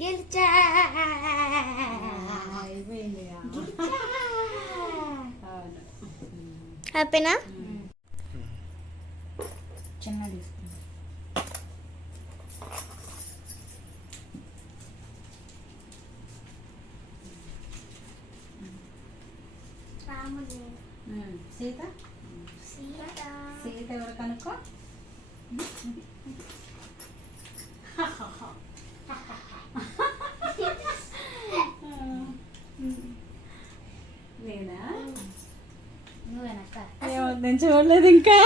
గెలిచా హ్యాపీనా? చిన్న తీసుకుంటా. సీత సీత ఎవరు కనుక్కో. నేనా? నేను చూడలేదు ఇంకా.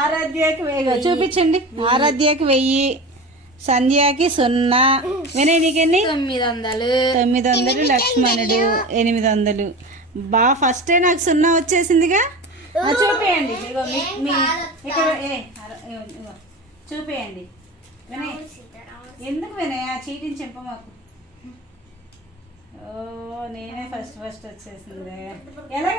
ఆరాధ్యకి 1000 చూపించండి. ఆరాధ్యకి 1000, సంధ్యకి 0, వినయ్ నీకెన్ని? 900, లక్ష్మణుడు 800. ఫస్టే నాకు 0 వచ్చేసిందిగా. చూపేయండి ఇక్కడ చూపేయండి. వినయ్ ఎందుకు వినయ్ ఆ చీటిని చెప్ప మాకు. ఓ నేనే ఫస్ట్ వచ్చేసింది. ఎలాగ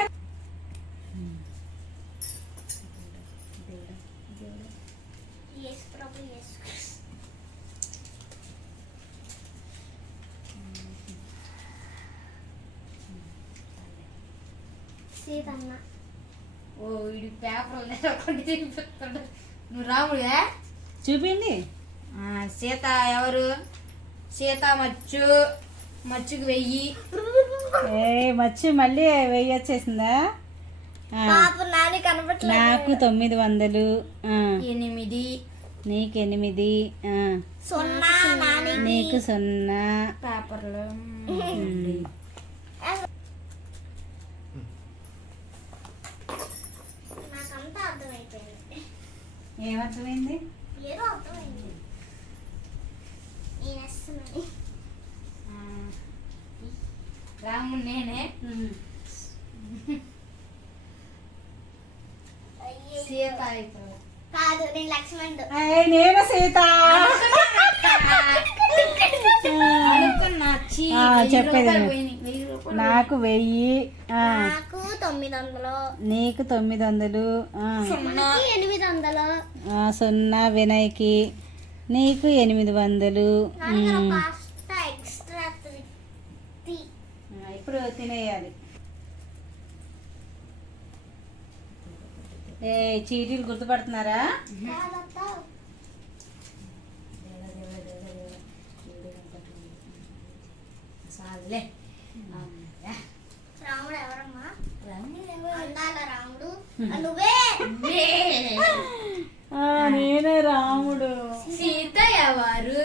ఓ ఇది పేపర్ నువ్వు రాముడే చూపిండి. సీత ఎవరు? సీత మచ్చుకి 1000. మచ్చి మళ్ళీ 1000 వచ్చేసిందా? నాకు 900, 8, నీకు 8, నీకు 0 పేపర్లు. ఏమర్థమైంది? రాముడు నేనే. సీత కాదు, నేను లక్ష్మణుడు. నేను సీత. చెప్పేది నాకు 1000, నాకు 900, నీకు 900, 800. 0 వినయ్కి, నీకు 800. ఎక్స్ట్రా 3. ఇప్పుడు తినేయాలి. చీటీలు గుర్తుపడుతున్నారా? చాలులే. రాముడు ఎవరమ్మా? అందాల రాముడు నువ్వే. నేనే రాముడు. సీత ఎవరు?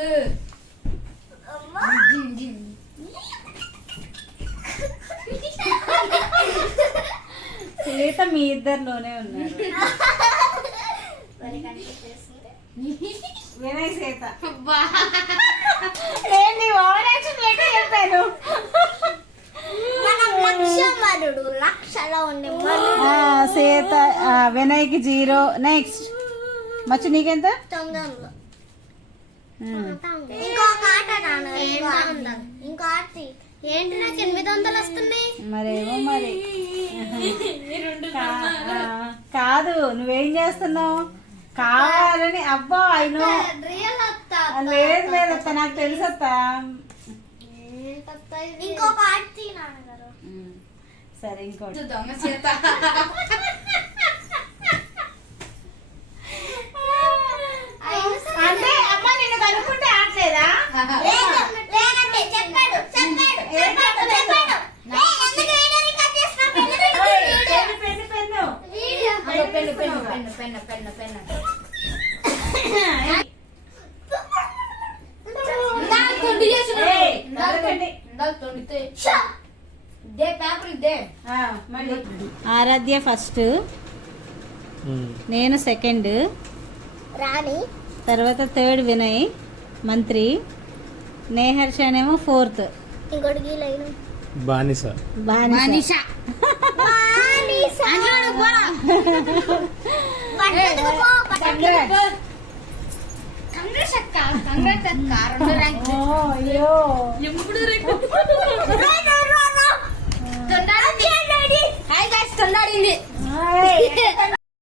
సీత మీ ఇద్దరిలోనే ఉన్నారు. వినయ్ సీత. చెప్పాను. లక్షలో ఉండే సీత. వినయ్కి 0. నెక్స్ట్ మచ్చు నీకెంత? 900. ఇంకొక ఆట ఇంకో ఆట ఏంటి? నాకు 800 వస్తున్నాయి. మరేమో మరి. కాదు నువ్వేం చేస్తున్నావు? కావాలని అబ్బా అయినో. లేదు లేదు అత్త, నాకు తెలుసు అత్త. ఇంకొక ఆట నాన్నగారు. సరే ఇంకోటి. దొంగ సీత. అంటే అమ్మ నిన్ను కనుక్కుంటే ఆడలేదా? ఆరాధ్య ఫస్ట్, నేను సెకండ్, రాణి, తర్వాత 3rd వినయ్ మంత్రి, నేహర్షనేమో 4th. ఇంకోటి లైన్ బానిస. బానిస.